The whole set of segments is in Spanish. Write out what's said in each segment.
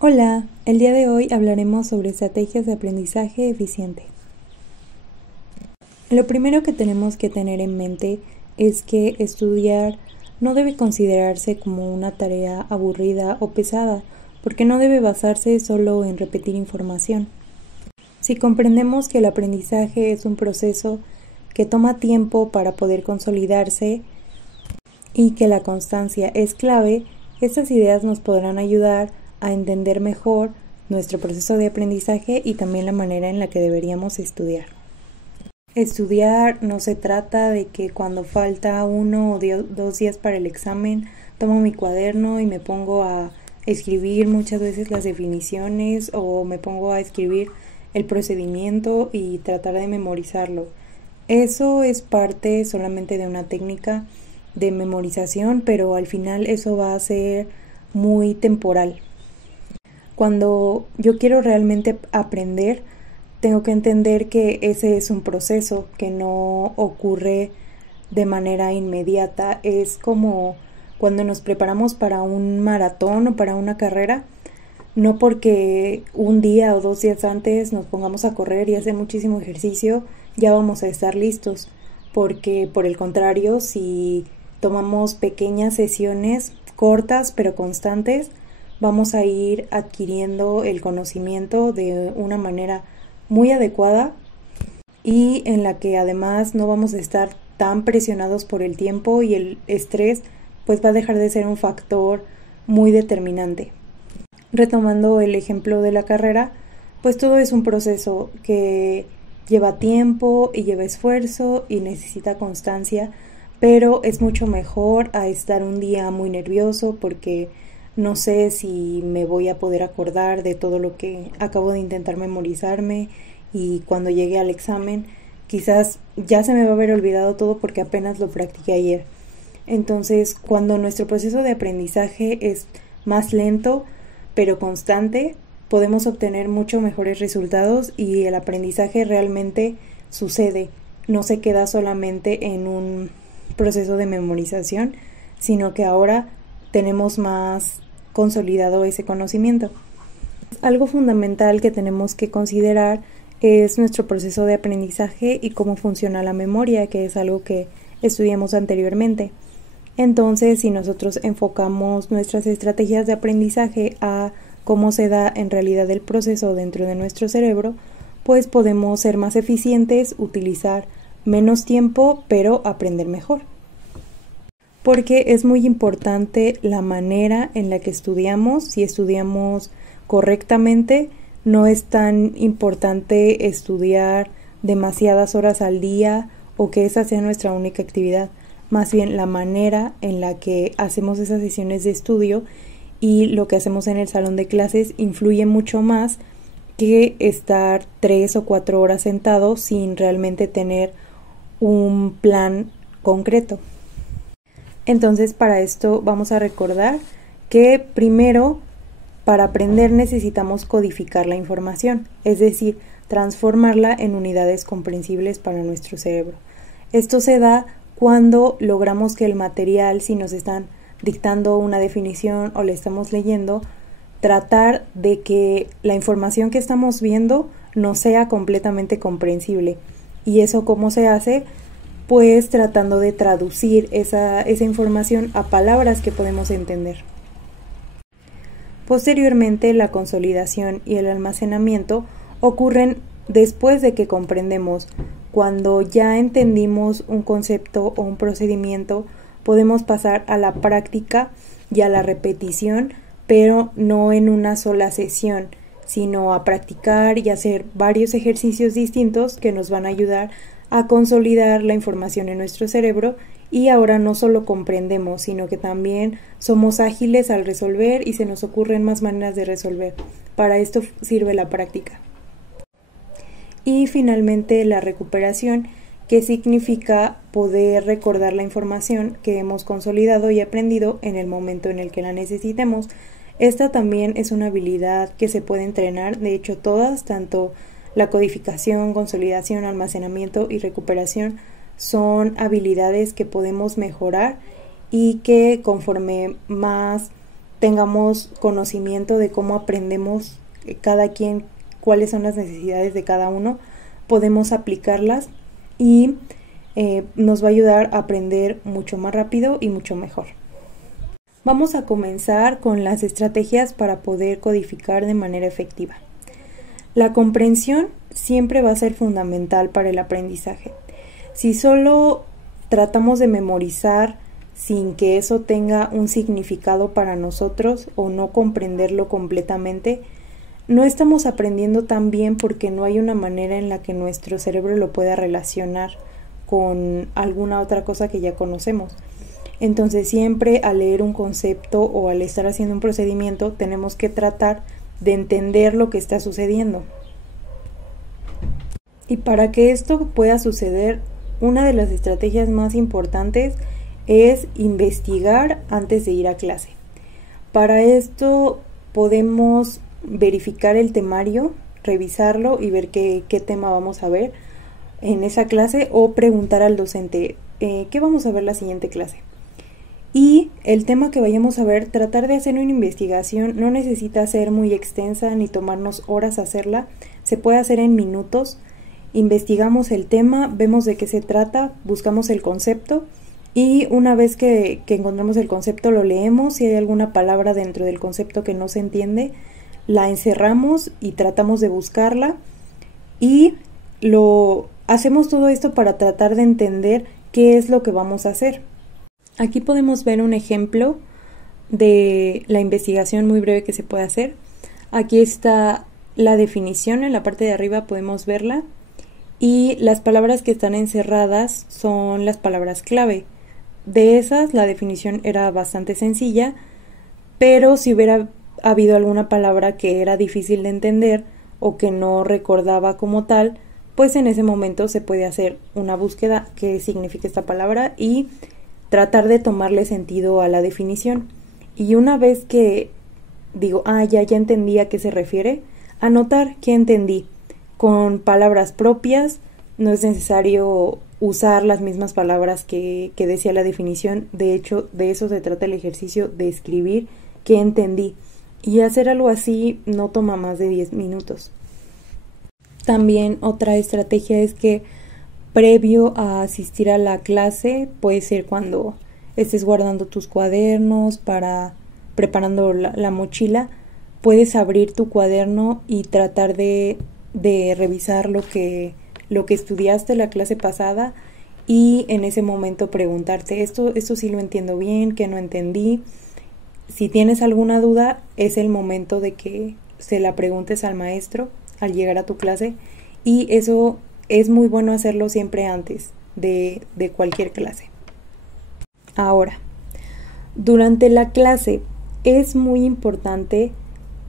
Hola, el día de hoy hablaremos sobre estrategias de aprendizaje eficiente. Lo primero que tenemos que tener en mente es que estudiar no debe considerarse como una tarea aburrida o pesada, porque no debe basarse solo en repetir información. Si comprendemos que el aprendizaje es un proceso que toma tiempo para poder consolidarse y que la constancia es clave, estas ideas nos podrán ayudar a entender mejor nuestro proceso de aprendizaje y también la manera en la que deberíamos estudiar. Estudiar no se trata de que cuando falta 1 o 2 días para el examen tomo mi cuaderno y me pongo a escribir muchas veces las definiciones o me pongo a escribir el procedimiento y tratar de memorizarlo. Eso es parte solamente de una técnica de memorización, pero al final eso va a ser muy temporal. Cuando yo quiero realmente aprender, tengo que entender que ese es un proceso que no ocurre de manera inmediata. Es como cuando nos preparamos para un maratón o para una carrera, no porque 1 día o 2 días antes nos pongamos a correr y hacer muchísimo ejercicio, ya vamos a estar listos, porque por el contrario, si tomamos pequeñas sesiones cortas pero constantes, vamos a ir adquiriendo el conocimiento de una manera muy adecuada y en la que además no vamos a estar tan presionados por el tiempo y el estrés pues va a dejar de ser un factor muy determinante. Retomando el ejemplo de la carrera, pues todo es un proceso que lleva tiempo y lleva esfuerzo y necesita constancia, pero es mucho mejor a estar un día muy nervioso porque no sé si me voy a poder acordar de todo lo que acabo de intentar memorizarme y cuando llegue al examen quizás ya se me va a haber olvidado todo porque apenas lo practiqué ayer. Entonces, cuando nuestro proceso de aprendizaje es más lento pero constante, podemos obtener mucho mejores resultados y el aprendizaje realmente sucede, no se queda solamente en un proceso de memorización, sino que ahora tenemos más consolidado ese conocimiento. Algo fundamental que tenemos que considerar es nuestro proceso de aprendizaje y cómo funciona la memoria, que es algo que estudiamos anteriormente. Entonces, si nosotros enfocamos nuestras estrategias de aprendizaje a cómo se da en realidad el proceso dentro de nuestro cerebro, pues podemos ser más eficientes, utilizar menos tiempo, pero aprender mejor. Porque es muy importante la manera en la que estudiamos. Si estudiamos correctamente, no es tan importante estudiar demasiadas horas al día o que esa sea nuestra única actividad. Más bien la manera en la que hacemos esas sesiones de estudio y lo que hacemos en el salón de clases influye mucho más que estar 3 o 4 horas sentado sin realmente tener un plan concreto. Entonces, para esto vamos a recordar que primero, para aprender necesitamos codificar la información, es decir, transformarla en unidades comprensibles para nuestro cerebro. Esto se da cuando logramos que el material, si nos están dictando una definición o le estamos leyendo, tratar de que la información que estamos viendo no sea completamente comprensible. ¿Y eso cómo se hace? Pues tratando de traducir esa información a palabras que podemos entender. Posteriormente, la consolidación y el almacenamiento ocurren después de que comprendemos. Cuando ya entendimos un concepto o un procedimiento, podemos pasar a la práctica y a la repetición, pero no en una sola sesión, sino a practicar y hacer varios ejercicios distintos que nos van a ayudar a consolidar la información en nuestro cerebro y ahora no solo comprendemos, sino que también somos ágiles al resolver y se nos ocurren más maneras de resolver. Para esto sirve la práctica. Y finalmente la recuperación, que significa poder recordar la información que hemos consolidado y aprendido en el momento en el que la necesitemos. Esta también es una habilidad que se puede entrenar, de hecho todas, tanto la codificación, consolidación, almacenamiento y recuperación son habilidades que podemos mejorar y que conforme más tengamos conocimiento de cómo aprendemos cada quien, cuáles son las necesidades de cada uno, podemos aplicarlas y nos va a ayudar a aprender mucho más rápido y mucho mejor. Vamos a comenzar con las estrategias para poder codificar de manera efectiva. La comprensión siempre va a ser fundamental para el aprendizaje. Si solo tratamos de memorizar sin que eso tenga un significado para nosotros o no comprenderlo completamente, no estamos aprendiendo tan bien porque no hay una manera en la que nuestro cerebro lo pueda relacionar con alguna otra cosa que ya conocemos. Entonces siempre al leer un concepto o al estar haciendo un procedimiento tenemos que tratar de entender lo que está sucediendo. Y para que esto pueda suceder, una de las estrategias más importantes es investigar antes de ir a clase. Para esto podemos verificar el temario, revisarlo y ver qué tema vamos a ver en esa clase o preguntar al docente ¿qué vamos a ver la siguiente clase? Y el tema que vayamos a ver, tratar de hacer una investigación no necesita ser muy extensa ni tomarnos horas hacerla, se puede hacer en minutos. Investigamos el tema, vemos de qué se trata, buscamos el concepto y una vez que encontramos el concepto lo leemos. Si hay alguna palabra dentro del concepto que no se entiende, la encerramos y tratamos de buscarla y hacemos todo esto para tratar de entender qué es lo que vamos a hacer. Aquí podemos ver un ejemplo de la investigación muy breve que se puede hacer. Aquí está la definición, en la parte de arriba podemos verla y las palabras que están encerradas son las palabras clave. De esas la definición era bastante sencilla, pero si hubiera habido alguna palabra que era difícil de entender o que no recordaba como tal, pues en ese momento se puede hacer una búsqueda qué significa esta palabra y tratar de tomarle sentido a la definición. Y una vez que digo, ya entendí a qué se refiere, anotar qué entendí con palabras propias. No es necesario usar las mismas palabras que decía la definición. De hecho, de eso se trata el ejercicio, de escribir qué entendí. Y hacer algo así no toma más de 10 minutos. También otra estrategia es que previo a asistir a la clase, puede ser cuando estés guardando tus cuadernos, preparando la mochila, puedes abrir tu cuaderno y tratar de revisar lo que estudiaste la clase pasada y en ese momento preguntarte, esto sí lo entiendo bien, ¿qué no entendí? Si tienes alguna duda, es el momento de que se la preguntes al maestro al llegar a tu clase y eso es muy bueno hacerlo siempre antes de cualquier clase. Ahora, durante la clase es muy importante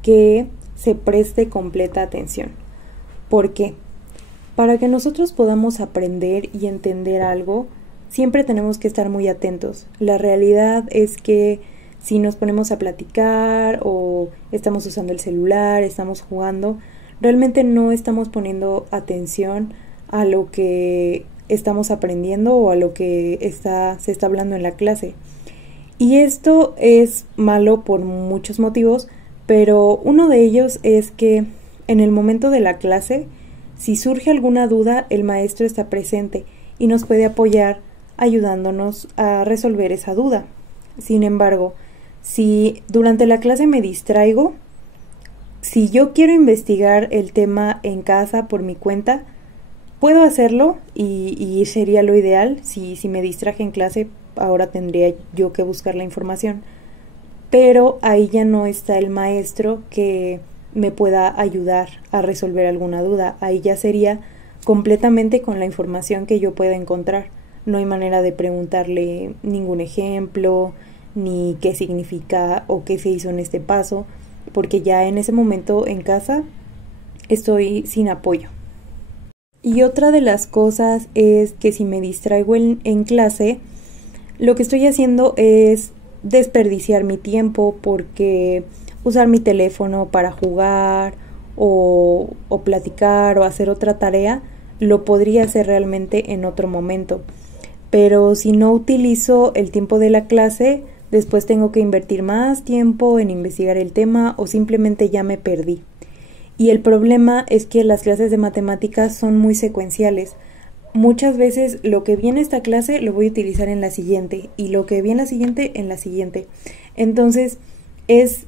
que se preste completa atención. ¿Por qué? Para que nosotros podamos aprender y entender algo, siempre tenemos que estar muy atentos. La realidad es que si nos ponemos a platicar o estamos usando el celular, estamos jugando, realmente no estamos poniendo atención a lo que estamos aprendiendo o a lo que se está hablando en la clase. Y esto es malo por muchos motivos, pero uno de ellos es que en el momento de la clase, si surge alguna duda, el maestro está presente y nos puede apoyar ayudándonos a resolver esa duda. Sin embargo, si durante la clase me distraigo, si yo quiero investigar el tema en casa por mi cuenta, puedo hacerlo y sería lo ideal. Si me distraje en clase, ahora tendría yo que buscar la información. Pero ahí ya no está el maestro que me pueda ayudar a resolver alguna duda. Ahí ya sería completamente con la información que yo pueda encontrar. No hay manera de preguntarle ningún ejemplo, ni qué significa o qué se hizo en este paso, porque ya en ese momento en casa estoy sin apoyo. Y otra de las cosas es que si me distraigo en clase, lo que estoy haciendo es desperdiciar mi tiempo, porque usar mi teléfono para jugar o platicar o hacer otra tarea lo podría hacer realmente en otro momento. Pero si no utilizo el tiempo de la clase después tengo que invertir más tiempo en investigar el tema o simplemente ya me perdí. Y el problema es que las clases de matemáticas son muy secuenciales. Muchas veces lo que vi en esta clase lo voy a utilizar en la siguiente y lo que vi en la siguiente en la siguiente. Entonces es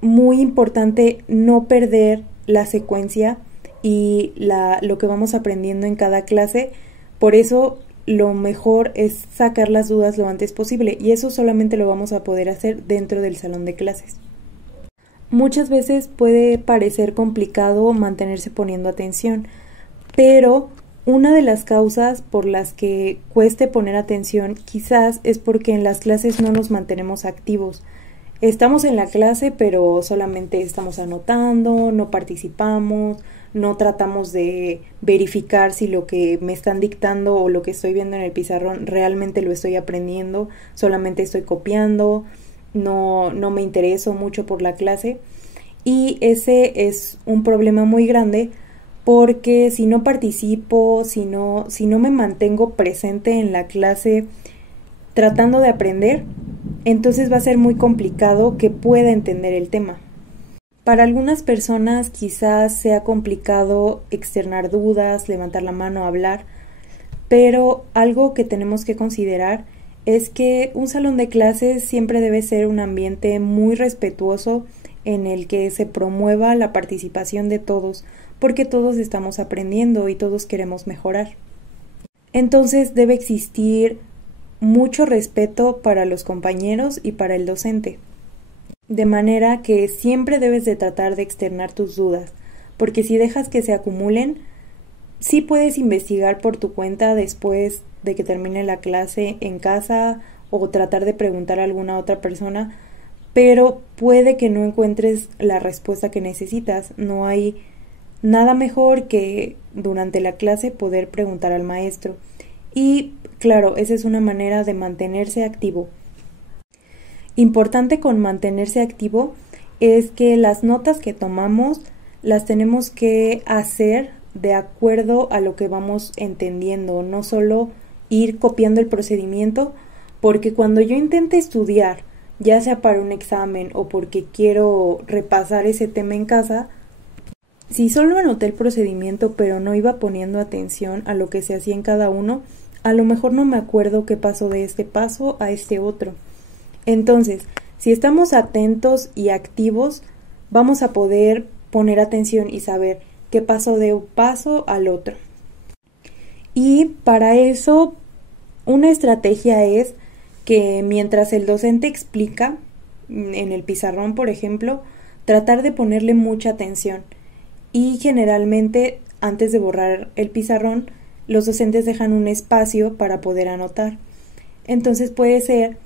muy importante no perder la secuencia y lo que vamos aprendiendo en cada clase. Por eso lo mejor es sacar las dudas lo antes posible y eso solamente lo vamos a poder hacer dentro del salón de clases. Muchas veces puede parecer complicado mantenerse poniendo atención, pero una de las causas por las que cueste poner atención quizás es porque en las clases no nos mantenemos activos. Estamos en la clase, pero solamente estamos anotando, no participamos, no tratamos de verificar si lo que me están dictando o lo que estoy viendo en el pizarrón realmente lo estoy aprendiendo, solamente estoy copiando, no me intereso mucho por la clase. Y ese es un problema muy grande porque si no participo, si no me mantengo presente en la clase tratando de aprender, entonces va a ser muy complicado que pueda entender el tema. Para algunas personas quizás sea complicado externar dudas, levantar la mano, hablar, pero algo que tenemos que considerar es que un salón de clases siempre debe ser un ambiente muy respetuoso en el que se promueva la participación de todos, porque todos estamos aprendiendo y todos queremos mejorar. Entonces debe existir mucho respeto para los compañeros y para el docente. De manera que siempre debes de tratar de externar tus dudas, porque si dejas que se acumulen, sí puedes investigar por tu cuenta después de que termine la clase en casa o tratar de preguntar a alguna otra persona, pero puede que no encuentres la respuesta que necesitas. No hay nada mejor que durante la clase poder preguntar al maestro. Y claro, esa es una manera de mantenerse activo. Importante con mantenerse activo es que las notas que tomamos las tenemos que hacer de acuerdo a lo que vamos entendiendo, no solo ir copiando el procedimiento, porque cuando yo intente estudiar, ya sea para un examen o porque quiero repasar ese tema en casa, si solo anoté el procedimiento pero no iba poniendo atención a lo que se hacía en cada uno, a lo mejor no me acuerdo qué pasó de este paso a este otro. Entonces, si estamos atentos y activos, vamos a poder poner atención y saber qué pasó de un paso al otro. Y para eso, una estrategia es que mientras el docente explica, en el pizarrón, por ejemplo, tratar de ponerle mucha atención. Y generalmente, antes de borrar el pizarrón, los docentes dejan un espacio para poder anotar. Entonces puede ser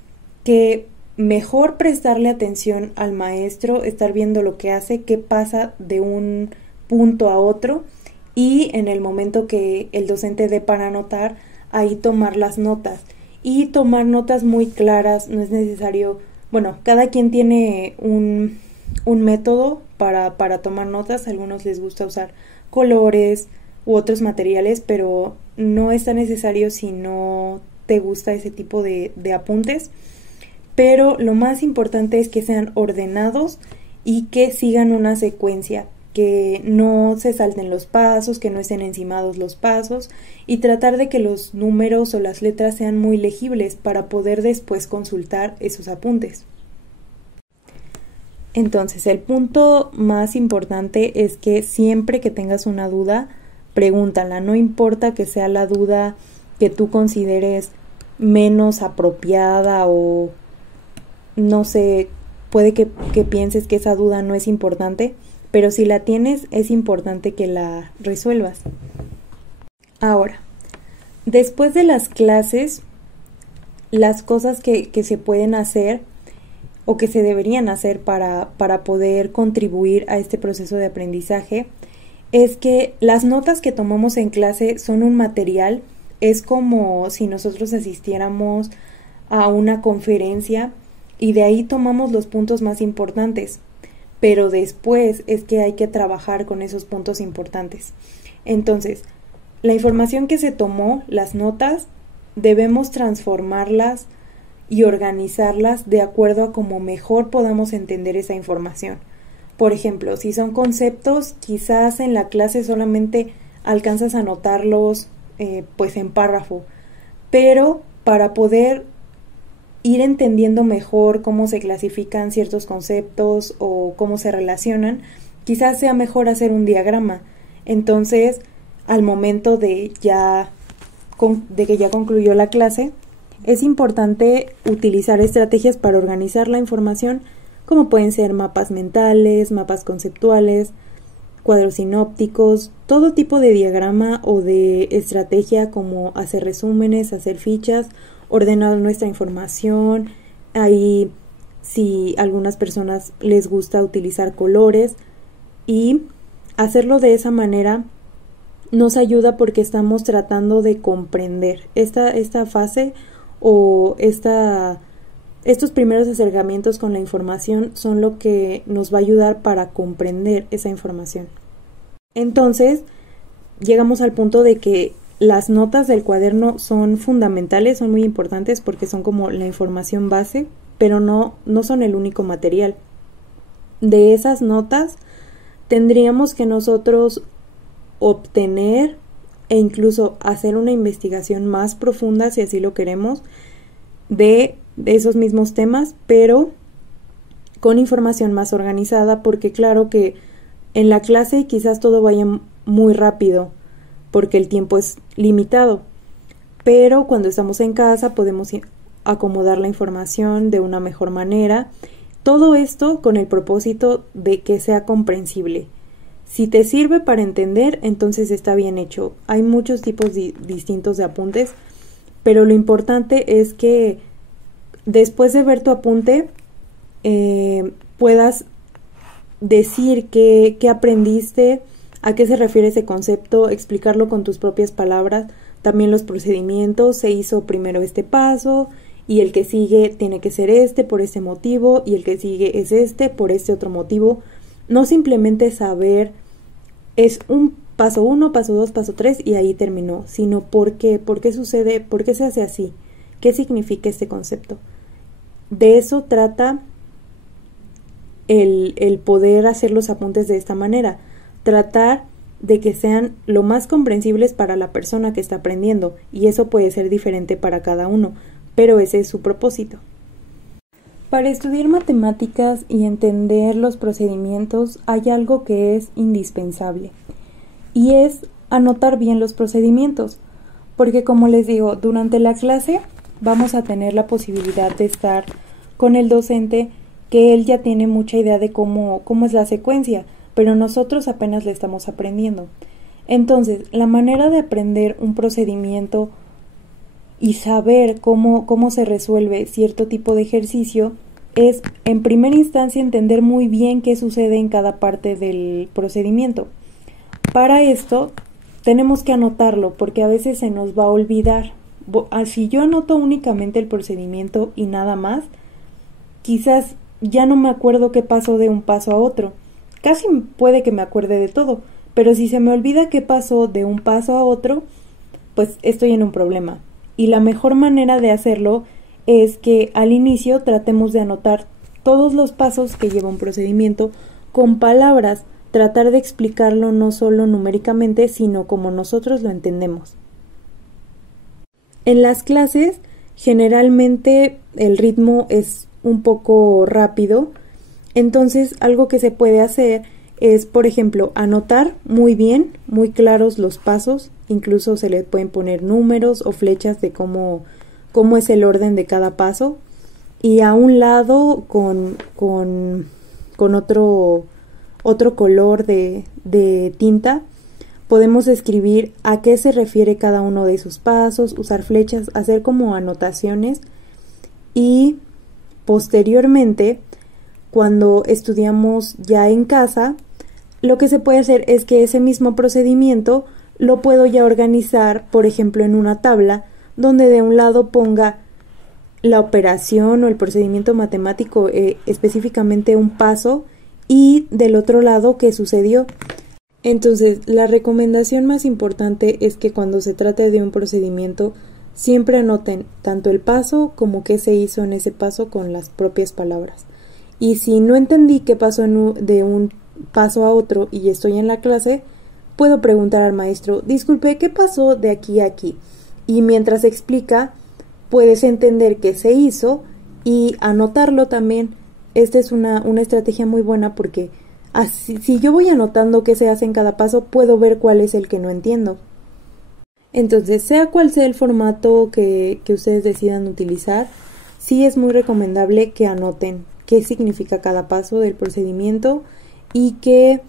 que mejor prestarle atención al maestro, estar viendo lo que hace, qué pasa de un punto a otro y en el momento que el docente dé para anotar, ahí tomar las notas y tomar notas muy claras. No es necesario, bueno, cada quien tiene un método para tomar notas. A algunos les gusta usar colores u otros materiales, pero no es tan necesario si no te gusta ese tipo de apuntes. Pero lo más importante es que sean ordenados y que sigan una secuencia, que no se salten los pasos, que no estén encimados los pasos y tratar de que los números o las letras sean muy legibles para poder después consultar esos apuntes. Entonces, el punto más importante es que siempre que tengas una duda, pregúntala. No importa que sea la duda que tú consideres menos apropiada o no sé, puede que pienses que esa duda no es importante, pero si la tienes es importante que la resuelvas. Ahora, después de las clases, las cosas que se pueden hacer o que se deberían hacer para poder contribuir a este proceso de aprendizaje es que las notas que tomamos en clase son un material. Es como si nosotros asistiéramos a una conferencia y de ahí tomamos los puntos más importantes, pero después es que hay que trabajar con esos puntos importantes. Entonces, la información que se tomó, las notas, debemos transformarlas y organizarlas de acuerdo a cómo mejor podamos entender esa información. Por ejemplo, si son conceptos, quizás en la clase solamente alcanzas a anotarlos pues en párrafo, pero para poder ir entendiendo mejor cómo se clasifican ciertos conceptos o cómo se relacionan, quizás sea mejor hacer un diagrama. Entonces, al momento de que ya concluyó la clase, es importante utilizar estrategias para organizar la información, como pueden ser mapas mentales, mapas conceptuales, cuadros sinópticos, todo tipo de diagrama o de estrategia como hacer resúmenes, hacer fichas, ordenar nuestra información. Ahí si a algunas personas les gusta utilizar colores, y hacerlo de esa manera nos ayuda porque estamos tratando de comprender esta fase o estos primeros acercamientos con la información son lo que nos va a ayudar para comprender esa información. Entonces, llegamos al punto de que las notas del cuaderno son fundamentales, son muy importantes porque son como la información base, pero no son el único material. De esas notas tendríamos que nosotros obtener e incluso hacer una investigación más profunda, si así lo queremos, de esos mismos temas, pero con información más organizada, porque claro que en la clase quizás todo vaya muy rápido, porque el tiempo es limitado, pero cuando estamos en casa podemos acomodar la información de una mejor manera, todo esto con el propósito de que sea comprensible. Si te sirve para entender, entonces está bien hecho. Hay muchos tipos distintos de apuntes, pero lo importante es que después de ver tu apunte puedas decir qué aprendiste, a qué se refiere ese concepto, explicarlo con tus propias palabras, también los procedimientos, se hizo primero este paso y el que sigue tiene que ser este por este motivo y el que sigue es este por este otro motivo. No simplemente saber es un paso 1, paso 2, paso 3 y ahí terminó, sino por qué sucede, por qué se hace así, qué significa este concepto. De eso trata el poder hacer los apuntes de esta manera, tratar de que sean lo más comprensibles para la persona que está aprendiendo, y eso puede ser diferente para cada uno, pero ese es su propósito. Para estudiar matemáticas y entender los procedimientos hay algo que es indispensable, y es anotar bien los procedimientos, porque como les digo, durante la clase vamos a tener la posibilidad de estar con el docente, que él ya tiene mucha idea de cómo es la secuencia, pero nosotros apenas le estamos aprendiendo. Entonces, la manera de aprender un procedimiento y saber cómo se resuelve cierto tipo de ejercicio es, en primera instancia, entender muy bien qué sucede en cada parte del procedimiento. Para esto, tenemos que anotarlo, porque a veces se nos va a olvidar. Si yo anoto únicamente el procedimiento y nada más, quizás ya no me acuerdo qué pasó de un paso a otro. Casi puede que me acuerde de todo, pero si se me olvida qué pasó de un paso a otro, pues estoy en un problema. Y la mejor manera de hacerlo es que al inicio tratemos de anotar todos los pasos que lleva un procedimiento con palabras, tratar de explicarlo no solo numéricamente, sino como nosotros lo entendemos. En las clases, generalmente el ritmo es un poco rápido, entonces algo que se puede hacer es, por ejemplo, anotar muy bien, muy claros los pasos, incluso se le pueden poner números o flechas de cómo es el orden de cada paso, y a un lado con otro color de tinta podemos escribir a qué se refiere cada uno de esos pasos, usar flechas, hacer como anotaciones, y posteriormente, cuando estudiamos ya en casa, lo que se puede hacer es que ese mismo procedimiento lo puedo ya organizar, por ejemplo, en una tabla, donde de un lado ponga la operación o el procedimiento matemático, específicamente un paso, y del otro lado qué sucedió. Entonces, la recomendación más importante es que cuando se trate de un procedimiento siempre anoten tanto el paso como qué se hizo en ese paso con las propias palabras. Y si no entendí qué pasó de un paso a otro y estoy en la clase, puedo preguntar al maestro, disculpe, ¿qué pasó de aquí a aquí? Y mientras explica, puedes entender qué se hizo y anotarlo también. Esta es una estrategia muy buena porque así, si yo voy anotando qué se hace en cada paso, puedo ver cuál es el que no entiendo. Entonces, sea cual sea el formato que ustedes decidan utilizar, sí es muy recomendable que anoten qué significa cada paso del procedimiento y que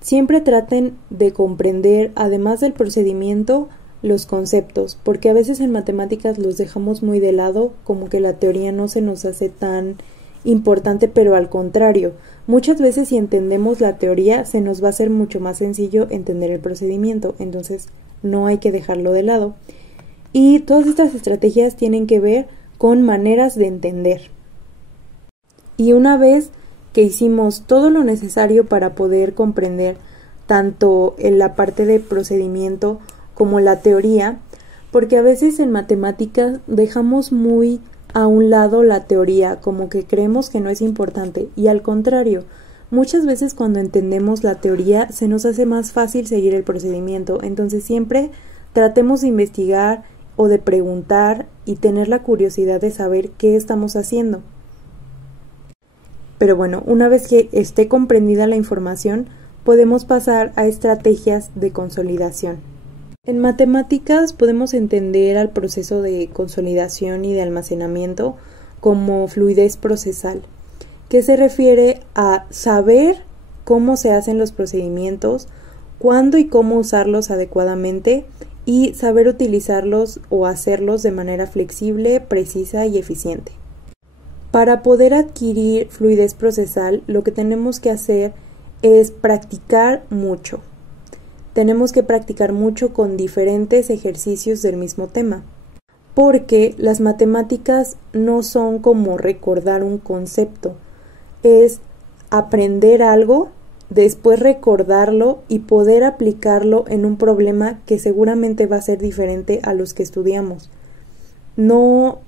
siempre traten de comprender, además del procedimiento, los conceptos, porque a veces en matemáticas los dejamos muy de lado, como que la teoría no se nos hace tan importante, pero al contrario, muchas veces si entendemos la teoría se nos va a hacer mucho más sencillo entender el procedimiento, entonces no hay que dejarlo de lado. Y todas estas estrategias tienen que ver con maneras de entender. Y una vez que hicimos todo lo necesario para poder comprender tanto en la parte de procedimiento como la teoría, porque a veces en matemáticas dejamos muy a un lado la teoría, como que creemos que no es importante, y al contrario, muchas veces cuando entendemos la teoría se nos hace más fácil seguir el procedimiento, entonces siempre tratemos de investigar o de preguntar y tener la curiosidad de saber qué estamos haciendo. Pero bueno, una vez que esté comprendida la información, podemos pasar a estrategias de consolidación. En matemáticas podemos entender al proceso de consolidación y de almacenamiento como fluidez procesal, que se refiere a saber cómo se hacen los procedimientos, cuándo y cómo usarlos adecuadamente y saber utilizarlos o hacerlos de manera flexible, precisa y eficiente. Para poder adquirir fluidez procesal, lo que tenemos que hacer es practicar mucho. Tenemos que practicar mucho con diferentes ejercicios del mismo tema, porque las matemáticas no son como recordar un concepto, es aprender algo, después recordarlo y poder aplicarlo en un problema que seguramente va a ser diferente a los que estudiamos. No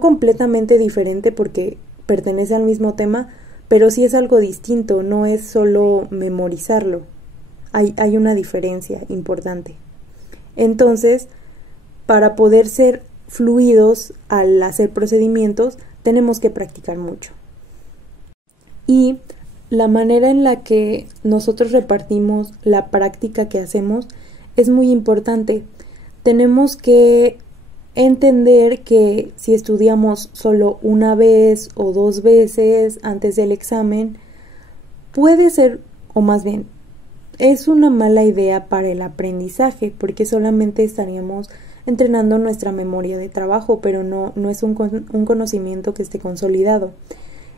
completamente diferente porque pertenece al mismo tema, pero sí es algo distinto, no es solo memorizarlo. Hay una diferencia importante. Entonces, para poder ser fluidos al hacer procedimientos, tenemos que practicar mucho. Y la manera en la que nosotros repartimos la práctica que hacemos es muy importante. Tenemos que entender que si estudiamos solo una vez o 2 veces antes del examen, puede ser, o más bien, es una mala idea para el aprendizaje, porque solamente estaríamos entrenando nuestra memoria de trabajo, pero no es un conocimiento que esté consolidado.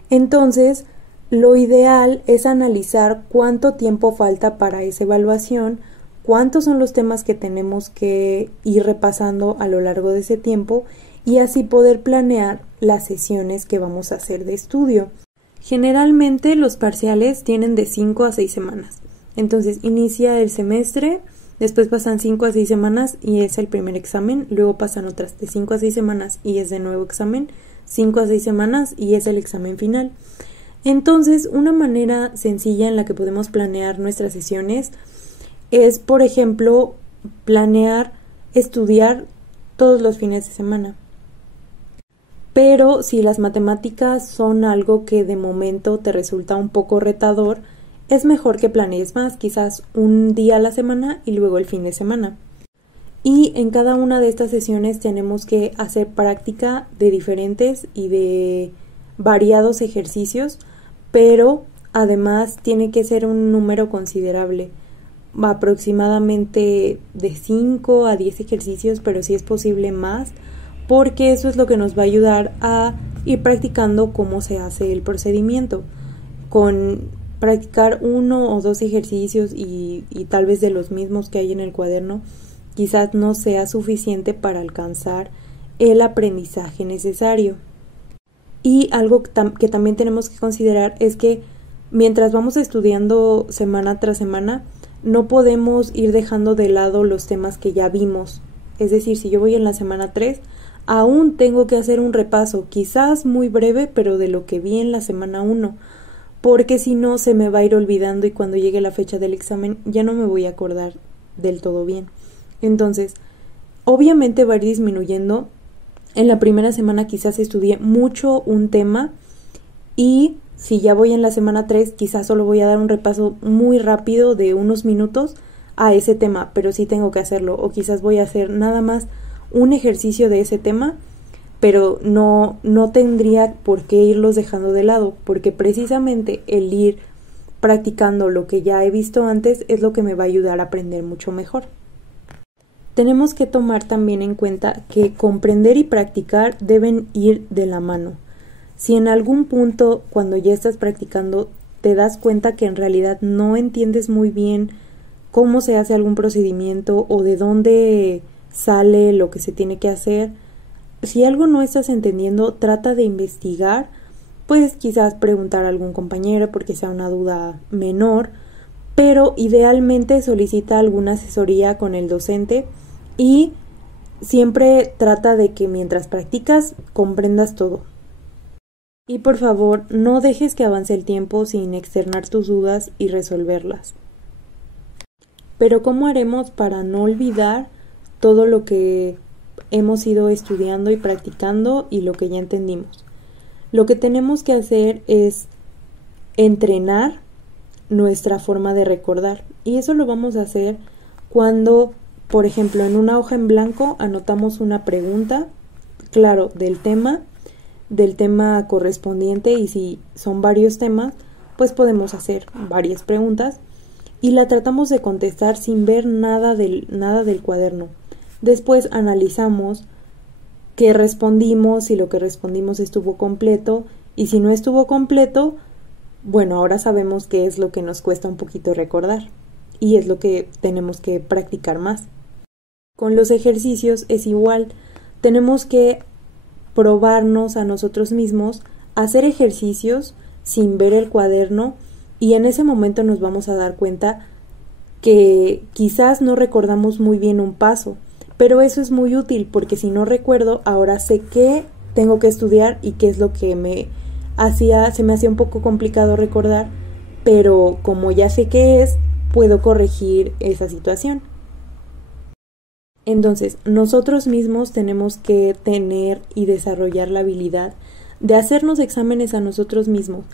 Entonces, lo ideal es analizar cuánto tiempo falta para esa evaluación, cuántos son los temas que tenemos que ir repasando a lo largo de ese tiempo y así poder planear las sesiones que vamos a hacer de estudio. Generalmente los parciales tienen de 5 a 6 semanas. Entonces inicia el semestre, después pasan 5 a 6 semanas y es el primer examen, luego pasan otras de 5 a 6 semanas y es de nuevo examen, 5 a 6 semanas y es el examen final. Entonces, una manera sencilla en la que podemos planear nuestras sesiones es, por ejemplo, planear estudiar todos los fines de semana. Pero si las matemáticas son algo que de momento te resulta un poco retador, es mejor que planees más, quizás un día a la semana y luego el fin de semana. Y en cada una de estas sesiones tenemos que hacer práctica de diferentes y de variados ejercicios, pero además tiene que ser un número considerable, aproximadamente de 5 a 10 ejercicios, pero si es posible más, porque eso es lo que nos va a ayudar a ir practicando cómo se hace el procedimiento. Con practicar 1 o 2 ejercicios y tal vez de los mismos que hay en el cuaderno, quizás no sea suficiente para alcanzar el aprendizaje necesario. Y algo que también tenemos que considerar es que mientras vamos estudiando semana tras semana, no podemos ir dejando de lado los temas que ya vimos. Es decir, si yo voy en la semana 3, aún tengo que hacer un repaso, quizás muy breve, pero de lo que vi en la semana 1, porque si no se me va a ir olvidando y cuando llegue la fecha del examen ya no me voy a acordar del todo bien. Entonces, obviamente va a ir disminuyendo. En la primera semana quizás estudié mucho un tema y si ya voy en la semana 3 quizás solo voy a dar un repaso muy rápido de unos minutos a ese tema, pero sí tengo que hacerlo, o quizás voy a hacer nada más un ejercicio de ese tema, pero no tendría por qué irlos dejando de lado, porque precisamente el ir practicando lo que ya he visto antes es lo que me va a ayudar a aprender mucho mejor. Tenemos que tomar también en cuenta que comprender y practicar deben ir de la mano. Si en algún punto, cuando ya estás practicando, te das cuenta que en realidad no entiendes muy bien cómo se hace algún procedimiento o de dónde sale lo que se tiene que hacer, si algo no estás entendiendo, trata de investigar, pues quizás preguntar a algún compañero porque sea una duda menor, pero idealmente solicita alguna asesoría con el docente y siempre trata de que mientras practicas comprendas todo. Y por favor, no dejes que avance el tiempo sin externar tus dudas y resolverlas. Pero ¿cómo haremos para no olvidar todo lo que hemos ido estudiando y practicando y lo que ya entendimos? Lo que tenemos que hacer es entrenar nuestra forma de recordar, y eso lo vamos a hacer cuando, por ejemplo, en una hoja en blanco anotamos una pregunta, claro, del tema correspondiente, y si son varios temas, pues podemos hacer varias preguntas y la tratamos de contestar sin ver nada del cuaderno. Después analizamos qué respondimos, si lo que respondimos estuvo completo, y si no estuvo completo, bueno, ahora sabemos qué es lo que nos cuesta un poquito recordar y es lo que tenemos que practicar más. Con los ejercicios es igual, tenemos que probarnos a nosotros mismos, hacer ejercicios sin ver el cuaderno, y en ese momento nos vamos a dar cuenta que quizás no recordamos muy bien un paso, pero eso es muy útil porque si no recuerdo, ahora sé qué tengo que estudiar y qué es lo que se me hacía un poco complicado recordar, pero como ya sé qué es, puedo corregir esa situación. Entonces, nosotros mismos tenemos que tener y desarrollar la habilidad de hacernos exámenes a nosotros mismos.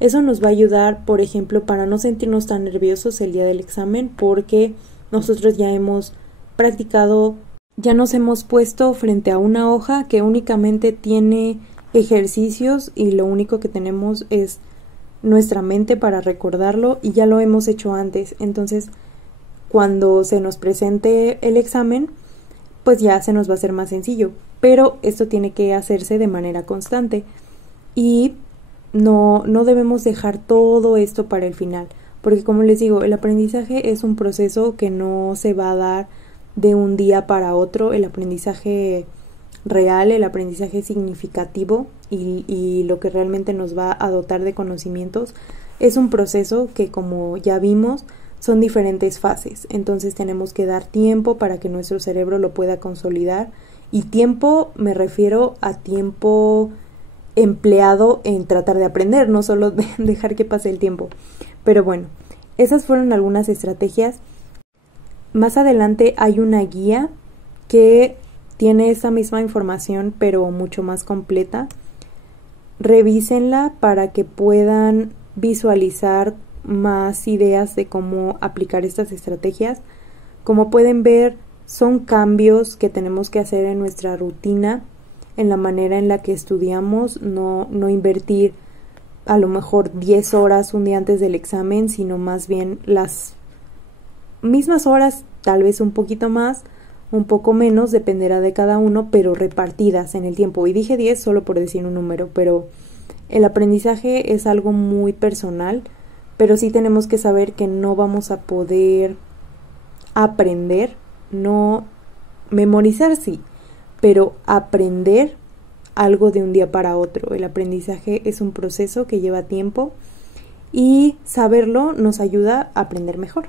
Eso nos va a ayudar, por ejemplo, para no sentirnos tan nerviosos el día del examen, porque nosotros ya hemos practicado, ya nos hemos puesto frente a una hoja que únicamente tiene ejercicios y lo único que tenemos es nuestra mente para recordarlo y ya lo hemos hecho antes. Entonces, cuando se nos presente el examen, pues ya se nos va a hacer más sencillo, pero esto tiene que hacerse de manera constante y no debemos dejar todo esto para el final, porque como les digo, el aprendizaje es un proceso que no se va a dar de un día para otro. El aprendizaje real, el aprendizaje significativo y lo que realmente nos va a dotar de conocimientos es un proceso que, como ya vimos, son diferentes fases. Entonces tenemos que dar tiempo para que nuestro cerebro lo pueda consolidar, y tiempo me refiero a tiempo empleado en tratar de aprender, no solo de dejar que pase el tiempo. Pero bueno, esas fueron algunas estrategias. Más adelante hay una guía que tiene esa misma información pero mucho más completa. Revísenla para que puedan visualizar más ideas de cómo aplicar estas estrategias. Como pueden ver, son cambios que tenemos que hacer en nuestra rutina, en la manera en la que estudiamos, no invertir a lo mejor 10 horas un día antes del examen, sino más bien las mismas horas, tal vez un poquito más, un poco menos, dependerá de cada uno, pero repartidas en el tiempo. Y dije 10 solo por decir un número, pero el aprendizaje es algo muy personal, pero sí tenemos que saber que no vamos a poder aprender, no memorizar sí, pero aprender algo de un día para otro. El aprendizaje es un proceso que lleva tiempo y saberlo nos ayuda a aprender mejor.